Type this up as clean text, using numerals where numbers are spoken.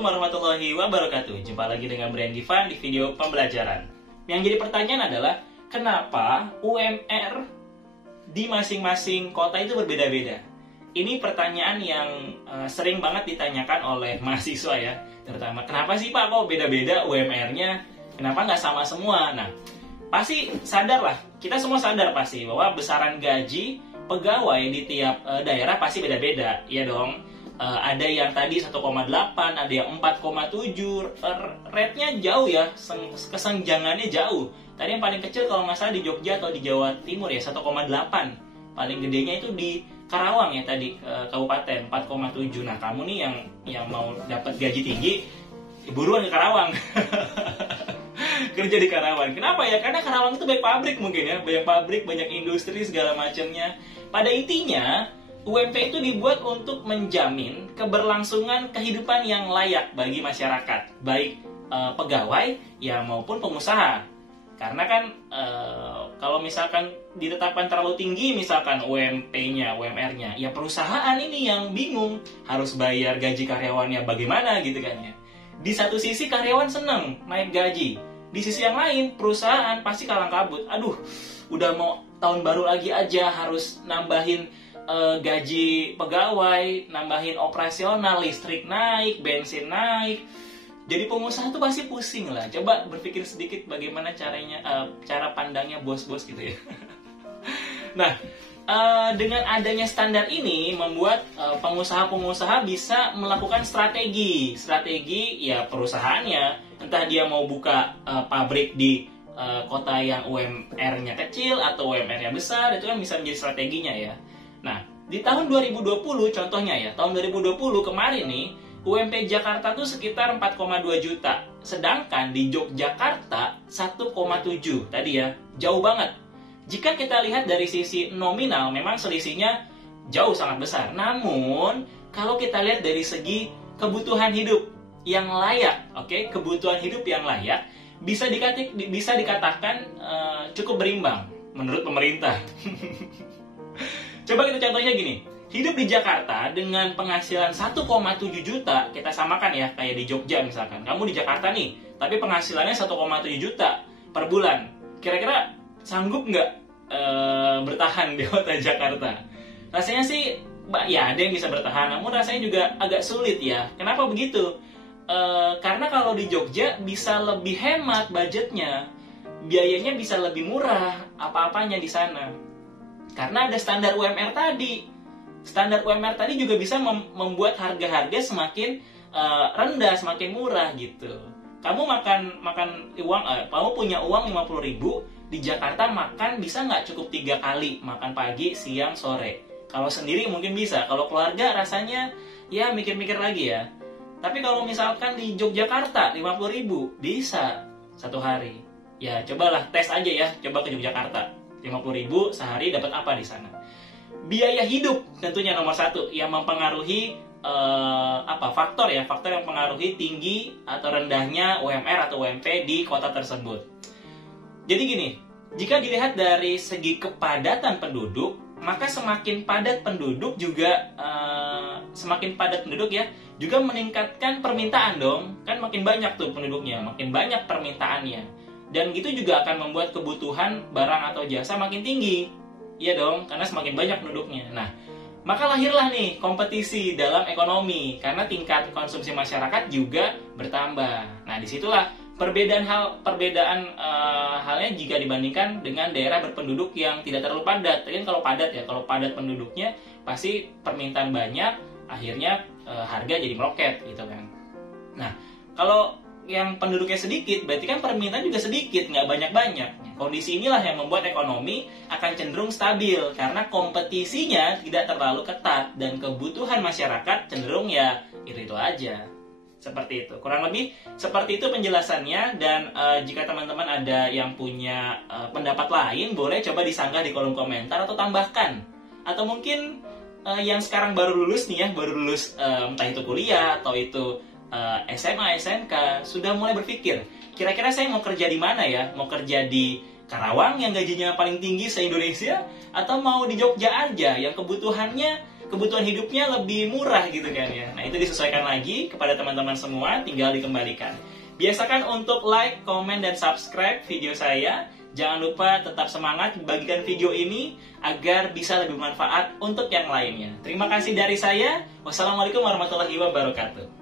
Assalamualaikum warahmatullahi wabarakatuh. Jumpa lagi dengan Brian Givan di video pembelajaran. Yang jadi pertanyaan adalah, kenapa UMR di masing-masing kota itu berbeda-beda? Ini pertanyaan yang sering banget ditanyakan oleh mahasiswa ya. Terutama, kenapa sih Pak kok beda-beda UMR-nya? Kenapa nggak sama semua? Nah, pasti sadar lah, kita semua sadar pasti bahwa besaran gaji pegawai di tiap daerah pasti beda-beda, ya dong. Ada yang tadi 1,8, ada yang 4,7, rate-nya jauh ya, kesenjangannya jauh. Tadi yang paling kecil kalau nggak salah di Jogja atau di Jawa Timur ya, 1,8. Paling gedenya itu di Karawang ya tadi, kabupaten, 4,7. Nah, kamu nih yang mau dapat gaji tinggi, buruan ke Karawang. Kerja di Karawang. Kenapa ya? Karena Karawang itu banyak pabrik mungkin ya, banyak pabrik, banyak industri segala macamnya. Pada intinya, UMP itu dibuat untuk menjamin keberlangsungan kehidupan yang layak bagi masyarakat, baik pegawai ya maupun pengusaha. Karena kan kalau misalkan ditetapkan terlalu tinggi misalkan UMP-nya, UMR-nya, ya perusahaan ini yang bingung harus bayar gaji karyawannya bagaimana gitu kan ya. Di satu sisi karyawan seneng naik gaji, di sisi yang lain perusahaan pasti kalang kabut. Aduh, udah mau tahun baru lagi aja harus nambahin gaji pegawai, nambahin operasional, listrik naik, bensin naik. Jadi pengusaha tuh pasti pusing lah. Coba berpikir sedikit bagaimana cara pandangnya bos-bos gitu ya. Nah, dengan adanya standar ini membuat pengusaha-pengusaha bisa melakukan strategi ya perusahaannya. Entah dia mau buka pabrik di kota yang UMR-nya kecil atau UMR-nya besar, itu kan bisa menjadi strateginya ya. Nah, di tahun 2020 contohnya ya, tahun 2020 kemarin nih, UMP Jakarta tuh sekitar 4,2 juta. Sedangkan di Yogyakarta 1,7 tadi ya, jauh banget. Jika kita lihat dari sisi nominal, memang selisihnya jauh sangat besar. Namun, kalau kita lihat dari segi kebutuhan hidup yang layak, oke, kebutuhan hidup yang layak, bisa dikatakan cukup berimbang menurut pemerintah. Coba kita contohnya gini, hidup di Jakarta dengan penghasilan 1,7 juta, kita samakan ya, kayak di Jogja misalkan. Kamu di Jakarta nih, tapi penghasilannya 1,7 juta per bulan. Kira-kira sanggup nggak bertahan di kota Jakarta? Rasanya sih, ya ada yang bisa bertahan, namun rasanya juga agak sulit ya. Kenapa begitu? Karena kalau di Jogja bisa lebih hemat budgetnya, biayanya bisa lebih murah, apa-apanya di sana. Karena ada standar UMR tadi. Standar UMR tadi juga bisa membuat harga-harga semakin rendah, semakin murah gitu. Kamu makan uang, kamu punya uang 50.000, di Jakarta makan bisa nggak cukup 3 kali, makan pagi, siang, sore. Kalau sendiri mungkin bisa, kalau keluarga rasanya ya mikir-mikir lagi ya. Tapi kalau misalkan di Yogyakarta 50.000 bisa satu hari. Ya cobalah tes aja ya, coba ke Yogyakarta. 50.000 sehari dapat apa di sana? Biaya hidup tentunya nomor satu yang mempengaruhi faktor yang mempengaruhi tinggi atau rendahnya UMR atau UMP di kota tersebut. Jadi gini, jika dilihat dari segi kepadatan penduduk, maka semakin padat penduduk juga juga meningkatkan permintaan dong. Kan makin banyak tuh penduduknya, makin banyak permintaannya. Dan gitu juga akan membuat kebutuhan barang atau jasa makin tinggi. Iya dong, karena semakin banyak penduduknya. Nah, maka lahirlah nih kompetisi dalam ekonomi, karena tingkat konsumsi masyarakat juga bertambah. Nah, disitulah perbedaan halnya jika dibandingkan dengan daerah berpenduduk yang tidak terlalu padat. Tadi kan kalau padat penduduknya, pasti permintaan banyak, akhirnya harga jadi meroket gitu kan. Nah, kalau yang penduduknya sedikit, berarti kan permintaan juga sedikit, nggak banyak-banyak. Kondisi inilah yang membuat ekonomi akan cenderung stabil, karena kompetisinya tidak terlalu ketat, dan kebutuhan masyarakat cenderung ya itu aja. Seperti itu, kurang lebih seperti itu penjelasannya. Dan jika teman-teman ada yang punya pendapat lain, boleh coba disanggah di kolom komentar atau tambahkan. Atau mungkin yang sekarang baru lulus nih ya, entah itu kuliah atau itu SMA, SMK, sudah mulai berpikir, kira-kira saya mau kerja di mana ya? Mau kerja di Karawang yang gajinya paling tinggi se-Indonesia? Atau mau di Jogja aja yang kebutuhannya kebutuhan hidupnya lebih murah gitu kan ya. Nah, itu disesuaikan lagi kepada teman-teman semua, tinggal dikembalikan. Biasakan untuk like, komen, dan subscribe video saya. Jangan lupa tetap semangat bagikan video ini agar bisa lebih bermanfaat untuk yang lainnya. Terima kasih dari saya. Wassalamualaikum warahmatullahi wabarakatuh.